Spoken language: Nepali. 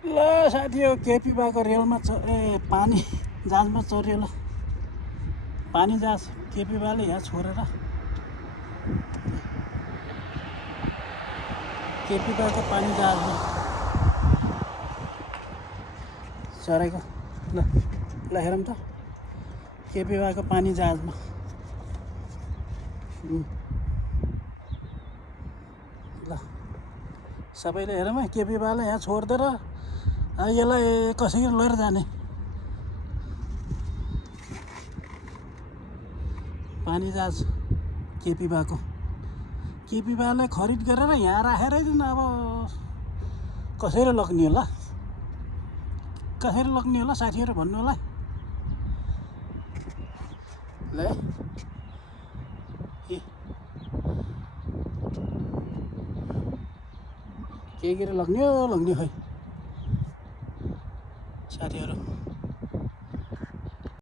ल साथी हो केपी भएको रेलमा पानी जहाजमा चढ्यो ल पानी जहाज केपी बाले यहाँ छोडेर केपी भएको पानी जहाजमा चढेको ल ल हेरौँ त केपी भएको पानी जहाजमा ल सबैले हेरौँ है केपी बाले यहाँ छोडिदिएर यसलाई कसरी लिएर जाने पानी जहाज केपी बालाई खरिद गरेर यहाँ राखेरै दिन अब कसरी लग्ने होला साथीहरू भन्नु होला ल के गरेर लग्ने खै साथीहरू